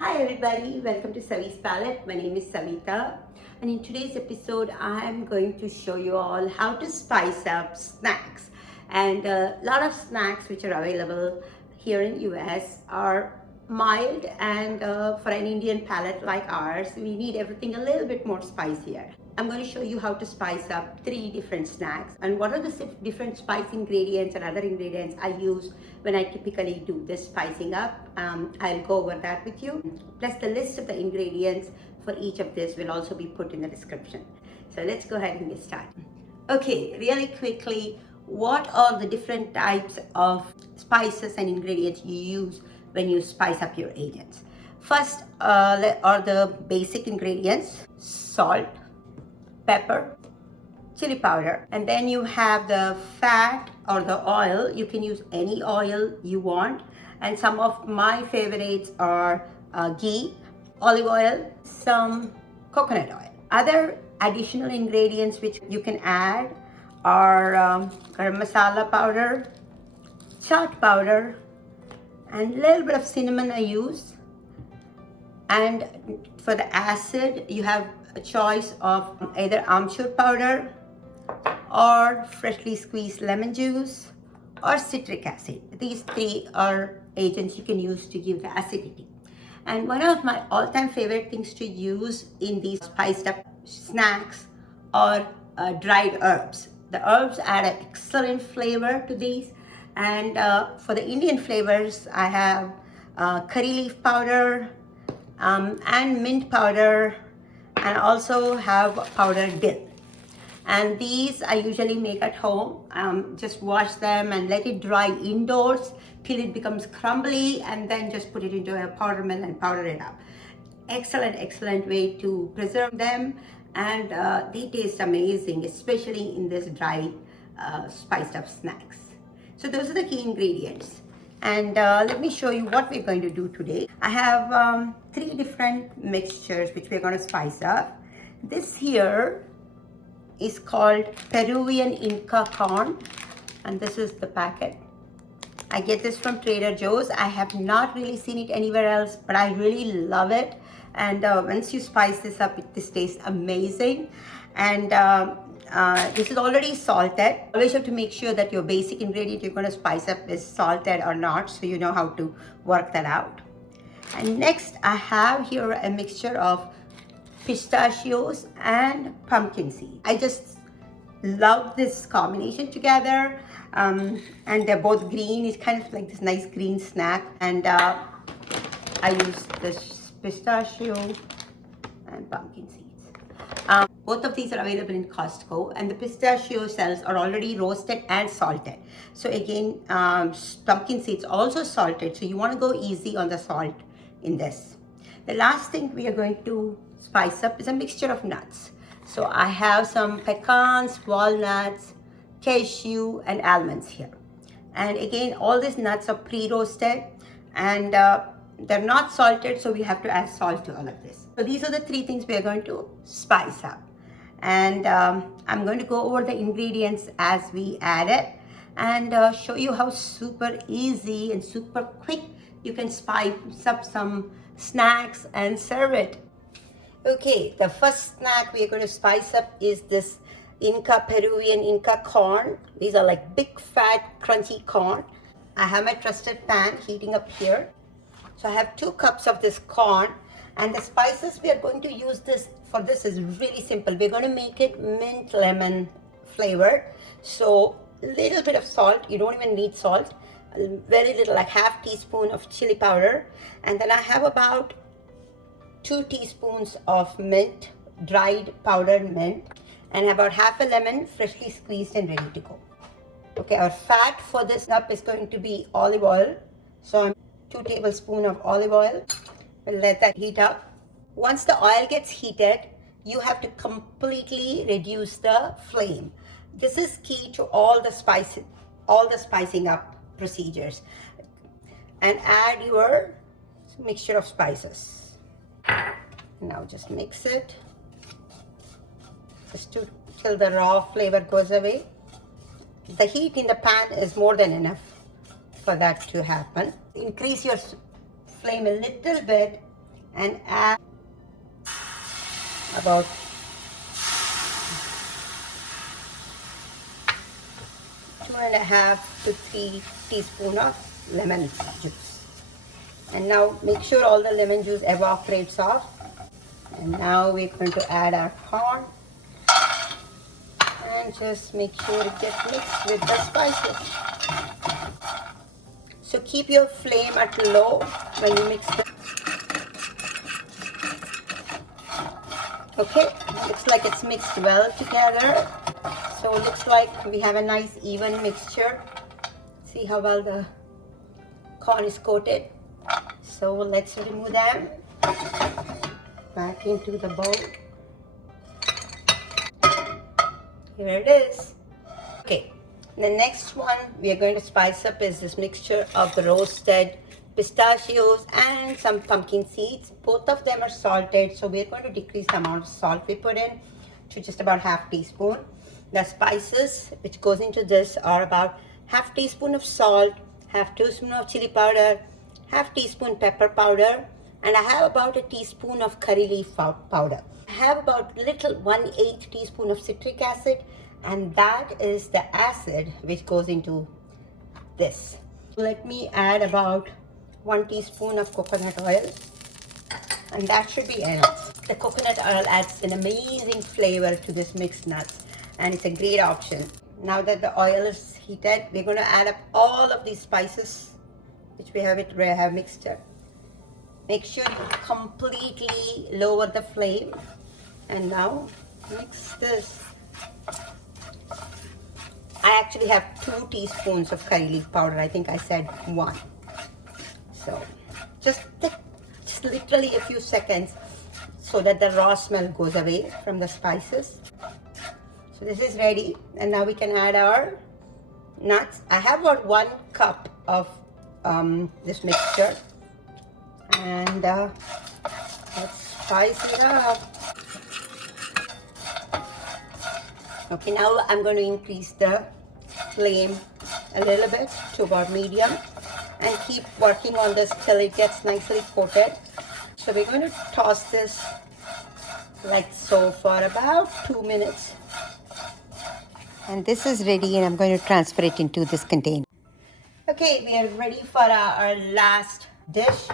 Hi everybody, welcome to Savi's Palette. My name is Savita, and in today's episode I am going to show you all how to spice up snacks. And a lot of snacks which are available here in US are mild, and for an Indian palate like ours, we need everything a little bit more spicier. I'm going to show you how to spice up 3 different snacks and what are the different spice ingredients and other ingredients I use when I typically do this spicing up. I'll go over that with you. Plus the list of the ingredients for each of this will also be put in the description. So let's go ahead and get started. Okay, really quickly, what are the different types of spices and ingredients you use when you spice up your agents? First are the basic ingredients: salt, pepper, chili powder, and then you have the fat or the oil. You can use any oil you want, and some of my favorites are ghee, olive oil, some coconut oil. Other additional ingredients which you can add are garam masala powder, chaat powder, and a little bit of cinnamon I use. And for the acid, you have a choice of either Amchur powder or freshly squeezed lemon juice or citric acid. These 3 are agents you can use to give the acidity. And one of my all-time favorite things to use in these spiced up snacks are dried herbs. The herbs add an excellent flavor to these. And for the Indian flavors, I have curry leaf powder, and mint powder, and I also have powdered dill. And these I usually make at home. Just wash them and let it dry indoors till it becomes crumbly, and then just put it into a powder mill and powder it up. Excellent way to preserve them, and they taste amazing, especially in this dry spiced up snacks. So those are the key ingredients. And let me show you what we're going to do today. I have 3 different mixtures which we're going to spice up. This here is called Peruvian Inca corn, and this is the packet. I get this from Trader Joe's. I have not really seen it anywhere else, but I really love it. And once you spice this up, this tastes amazing. And this is already salted. Always have to make sure that your basic ingredient you're going to spice up is salted or not, so you know how to work that out. And next I have here a mixture of pistachios and pumpkin seed. I just love this combination together, and they're both green. It's kind of like this nice green snack. And I use this pistachio and pumpkin seeds. Both of these are available in Costco, and the pistachio cells are already roasted and salted. So again, pumpkin seeds also salted, so you want to go easy on the salt in this. The last thing we are going to spice up is a mixture of nuts. So I have some pecans, walnuts, cashew, and almonds here. And again, all these nuts are pre-roasted, and they're not salted, so we have to add salt to all of this. So these are the 3 things we are going to spice up. And I'm going to go over the ingredients as we add it, and show you how super easy and super quick you can spice up some snacks and serve it. Okay, the first snack we are going to spice up is this Peruvian Inca corn. These are like big fat crunchy corn. I have my trusted pan heating up here. So I have 2 cups of this corn, and the spices we are going to use for this is really simple. We're going to make it mint lemon flavored. So a little bit of salt. You don't even need salt. Very little, like half teaspoon of chili powder. And then I have about 2 teaspoons of mint, dried powdered mint, and about half a lemon freshly squeezed and ready to go. Okay, our fat for this up is going to be olive oil. So I'm 2 tablespoons of olive oil. We'll let that heat up. Once the oil gets heated, you have to completely reduce the flame. This is key to all the spicing up procedures. And add your mixture of spices. Now just mix it just till the raw flavor goes away. The heat in the pan is more than enough for that to happen. Increase your flame a little bit and add about 2.5 to 3 teaspoons of lemon juice. And now make sure all the lemon juice evaporates off. And now we're going to add our corn and just make sure it gets mixed with the spices. So keep your flame at low when you mix it. Okay, looks like it's mixed well together. So it looks like we have a nice even mixture. See how well the corn is coated. So let's remove them back into the bowl. Here it is. Okay, the next one we are going to spice up is this mixture of the roasted pistachios and some pumpkin seeds. Both of them are salted, so we're going to decrease the amount of salt we put in to just about half teaspoon. The spices which goes into this are about half teaspoon of salt, half teaspoon of chili powder, half teaspoon pepper powder, and I have about a teaspoon of curry leaf powder. I have about little 1/8 teaspoon of citric acid, and that is the acid which goes into this. Let me add about 1 teaspoon of coconut oil, and that should be enough. The coconut oil adds an amazing flavor to this mixed nuts, and it's a great option. Now that the oil is heated, we're going to add up all of these spices which we have mixed up. Make sure you completely lower the flame, and now mix this. I actually have 2 teaspoons of curry leaf powder. I think I said 1. So just literally a few seconds so that the raw smell goes away from the spices. So this is ready, and now we can add our nuts. I have about 1 cup of this mixture, and let's spice it up. Okay, now I'm going to increase the flame a little bit to about medium and keep working on this till it gets nicely coated. So we're going to toss this like so for about 2 minutes. And this is ready, and I'm going to transfer it into this container. Okay, we are ready for our last dish,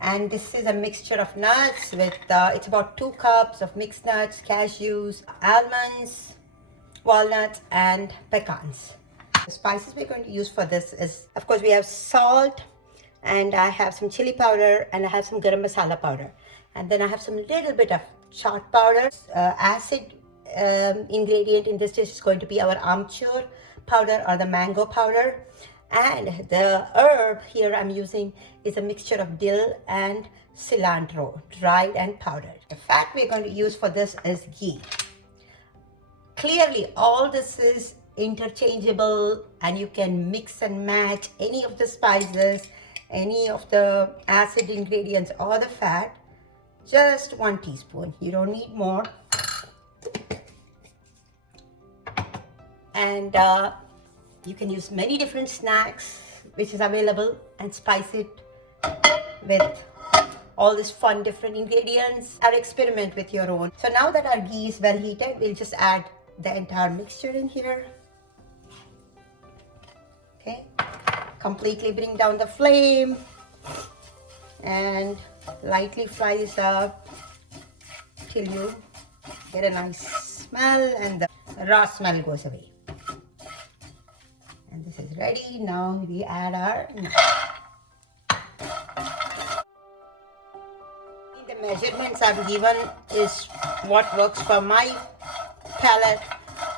and this is a mixture of nuts with, it's about 2 cups of mixed nuts, cashews, almonds, walnuts, and pecans. The spices we're going to use for this is, of course, we have salt, and I have some chili powder, and I have some garam masala powder, and then I have some little bit of chaat powder. Acid ingredient in this dish is going to be our Amchur powder or the mango powder, and the herb here I'm using is a mixture of dill and cilantro, dried and powdered. The fat we're going to use for this is ghee. Clearly all this is interchangeable, and you can mix and match any of the spices, any of the acid ingredients or the fat. Just 1 teaspoon, you don't need more. And you can use many different snacks which is available and spice it with all this fun different ingredients, or experiment with your own. So now that our ghee is well heated, we'll just add the entire mixture in here. Okay, completely bring down the flame and lightly fry this up till you get a nice smell and the raw smell goes away. And this is ready. Now we add our nuts. The measurements I've given is what works for my palate.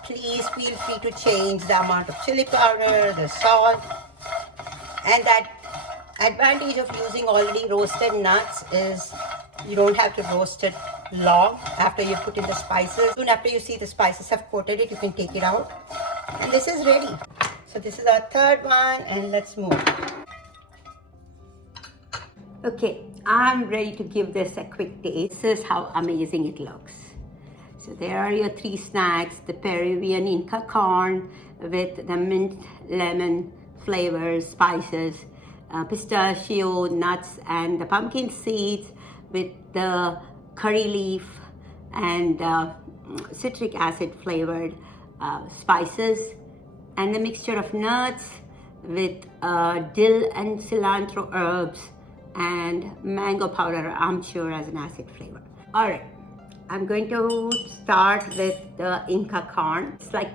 Please feel free to change the amount of chili powder, the salt, and that advantage of using already roasted nuts is you don't have to roast it long after you put in the spices. Soon after you see the spices have coated it, you can take it out, and this is ready. So this is our third one, and let's move. Okay, I'm ready to give this a quick taste. This is how amazing it looks. So there are your 3 snacks: the Peruvian Inca corn with the mint lemon flavors, spices, pistachio nuts, and the pumpkin seeds with the curry leaf and citric acid flavored spices, and the mixture of nuts with dill and cilantro herbs and mango powder, Amchur as an acid flavor. All right, I'm going to start with the Inca corn. It's like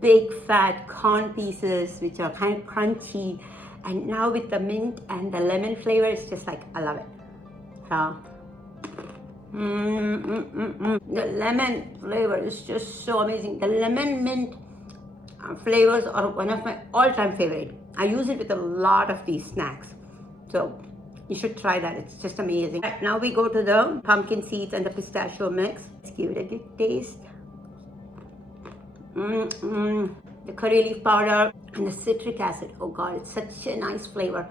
big fat corn pieces which are kind of crunchy, and now with the mint and the lemon flavor, it's just like, I love it. The lemon flavor is just so amazing. The lemon mint flavors are one of my all-time favorite. I use it with a lot of these snacks, so you should try that. It's just amazing. Right, now we go to the pumpkin seeds and the pistachio mix. Let's give it a good taste. The curry leaf powder and the citric acid. Oh God, it's such a nice flavor.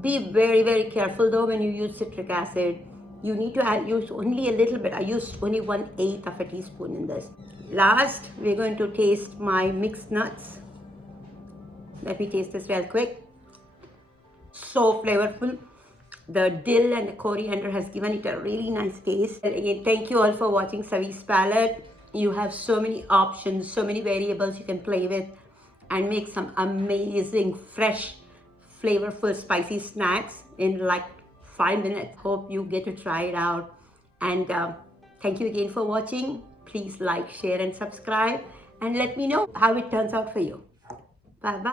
Be very, very careful though when you use citric acid. You need to use only a little bit. I used only 1/8 of a teaspoon in this. Last, we're going to taste my mixed nuts. Let me taste this real quick. So flavorful. The dill and the coriander has given it a really nice taste. And again, thank you all for watching Savi's Palette. You have so many options, so many variables you can play with and make some amazing, fresh, flavorful, spicy snacks in like 5 minutes. Hope you get to try it out. And thank you again for watching. Please like, share, and subscribe. And let me know how it turns out for you. Bye-bye.